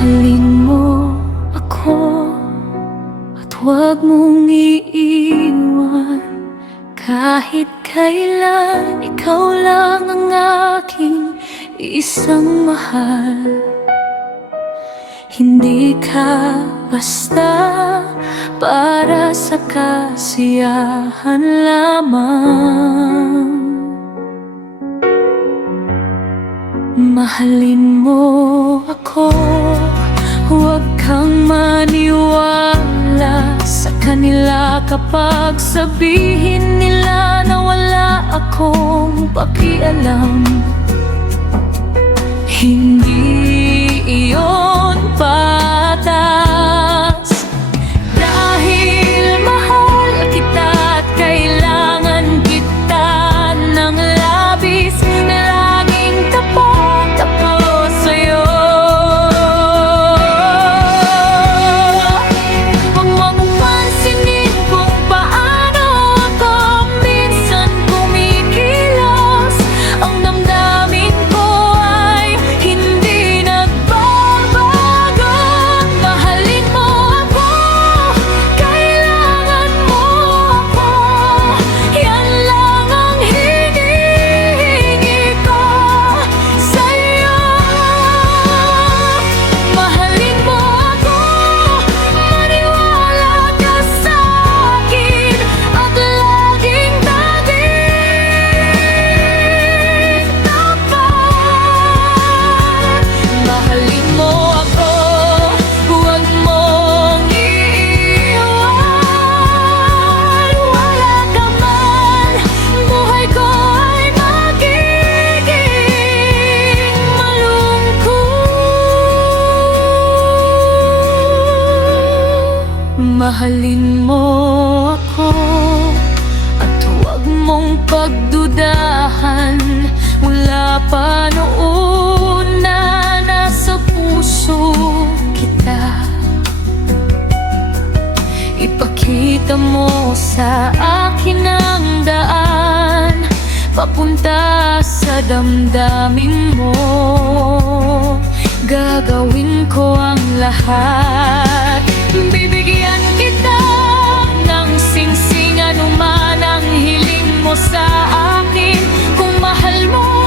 Mahalin mo ako at huwag mong iiwan. Kahit kailan, ikaw lang ang aking isang mahal. Hindi ka basta para sa kasiyahan lamang. Mahalin mo ako, huwag kang maniwala sa kanila kapag sabihin nila na wala akong pakialam. Hindi iyon patas, dahil mahal kita at kailangan kita ng labis na laging tapat sa'yo. Huwag mong pansinin kung paano ako minsan kumikilos. Ang damdamin ko ay hindi nagbabago. Mahalin mo ako, kailangan mo ako. Yan lang ang hinihingi ko sa'yo. Mahalin mo ako, maniwala ka sa'kin at laging tapat. Mahalin mo ako, huwag mong iiwan. Wala ka man, buhay ko ay magiging malungkot. Mahalin mo ako at huwag mong pagdudahan. Mula pa noon na nasa puso kita, ipakita mo sa akin ang daan papunta sa damdamin mo. Gagawin ko ang lahat, bibigyan kita ng singsing anuman ang hiling mo sa akin. Kung mahal mo